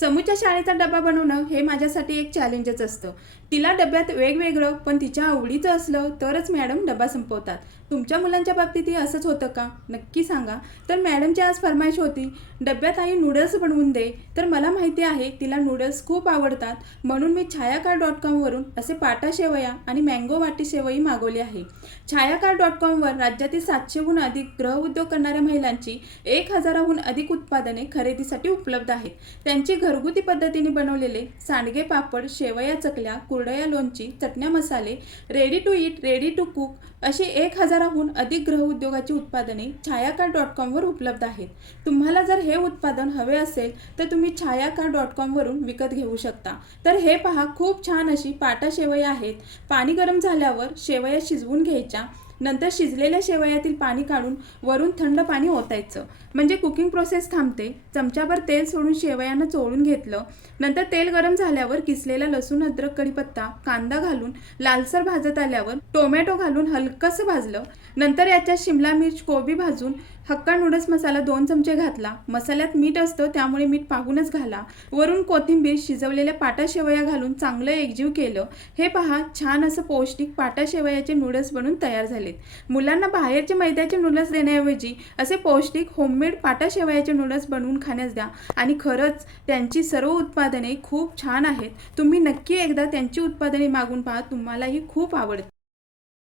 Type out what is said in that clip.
समूच्या शाळेचा डबा बनवणं हे माझ्यासाठी एक चॅलेंजच असतं. तिला डब्यात वेगवेगळं पण तिच्या आवडीचं असलं तरच मॅडम डबा संपवतात. तुमच्या मुलांच्या बाबतीतही असंच होतं का? नक्की सांगा. तर मॅडमची आज फरमाईश होती डब्यात आई नूडल्स बनवून दे. तर मला माहिती आहे तिला नूडल्स खूप आवडतात. म्हणून मी छायाकार डॉट कॉमवरून असे पाटा शेवया आणि मँगो वाटी शेवई मागवली आहे. छायाकार डॉट कॉमवर राज्यातील सातशेहून अधिक गृहउद्योग करणाऱ्या महिलांची एक हजाराहून अधिक उत्पादने खरेदीसाठी उपलब्ध आहेत. त्यांची घरगुती पद्धतीने बनवलेले सांडगे पापड शेवया चकल्या कुरडया लोणची चटण्या मसाले ready to eat ready to cook अशी एक हजाराहून अधिक गृहउद्योगाची उत्पादने छायाकार डॉट कॉमवर उपलब्ध आहेत. तुम्हाला जर हे उत्पादन हवे असेल तर तुम्ही छायाकार डॉट कॉमवरून विकत घेऊ शकता. तर हे पहा खूप छान अशी पाटा शेवया आहेत. पाणी गरम झाल्यावर शेवया शिजवून घ्यायच्या. नंतर शिजलेल्या शेवयातील पाणी काढून वरून थंड पाणी ओतायचं. म्हणजे कुकिंग प्रोसेस थांबते. चमच्याभर तेल सोडून शेवयानं चोळून घेतलं. नंतर तेल गरम झाल्यावर किसलेला लसूण अद्रक कढीपत्ता कांदा घालून लालसर भाजत आल्यावर टोमॅटो घालून हलकंसं भाजलं. नंतर याच्यात शिमला मिर्च कोबी भाजून हक्का नूडल्स मसाला दोन चमचे घातला. मसाल्यात मीठ असतं त्यामुळे मीठ पाहूनच घाला. वरून कोथिंबीर शिजवलेल्या पाटा शेवया घालून चांगलं एकजीव केलं. हे पहा छान असं पौष्टिक पाटा शेवयाचे नूडल्स बनून तयार झाले. आहेत. मुलांना बाहेरचे मैद्याचे नूडल्स देण्याऐवजी असे पौष्टिक होममेड पाटा शेवयाचे नूडल्स बनवून खाण्यास द्या. आणि खरंच त्यांची सर्व उत्पादने खूप छान आहेत. तुम्ही नक्की एकदा त्यांची उत्पादने मागून पहा. तुम्हालाही खूप आवडते